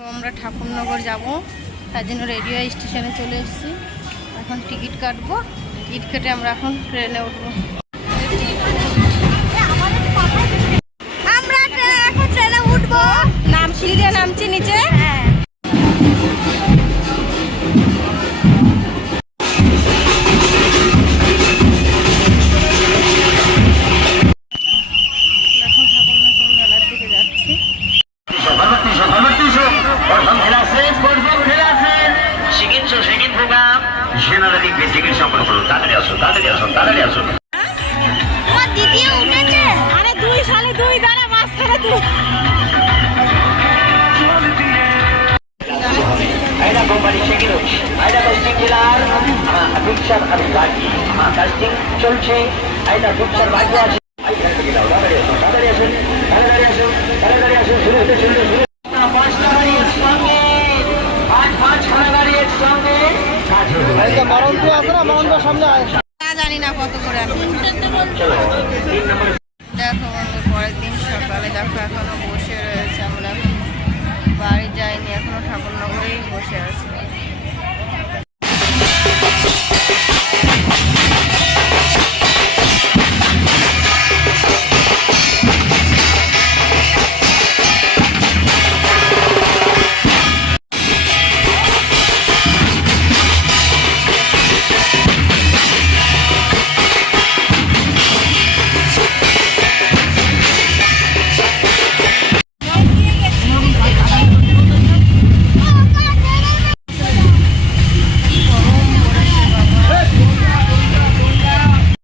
তো আমরা ঠাকুরনগর যাব, তার জন্য রেডি হয়ে স্টেশনে চলে এসেছি। এখন টিকিট কাটবো, টিকিট কেটে আমরা এখন ট্রেনে উঠবো। আমরা এখন ট্রেনে উঠবো, নাম সিঁড়ি দিয়ে নামছি নিচে। চলছে জানি না কত করে দেখো বন্ধু, পরের দিন সকালে দেখো এখনো বসে রয়েছে। আমরা বাড়ি যাইনি, এখনো ঠাকুরনগরেই বসে আছি।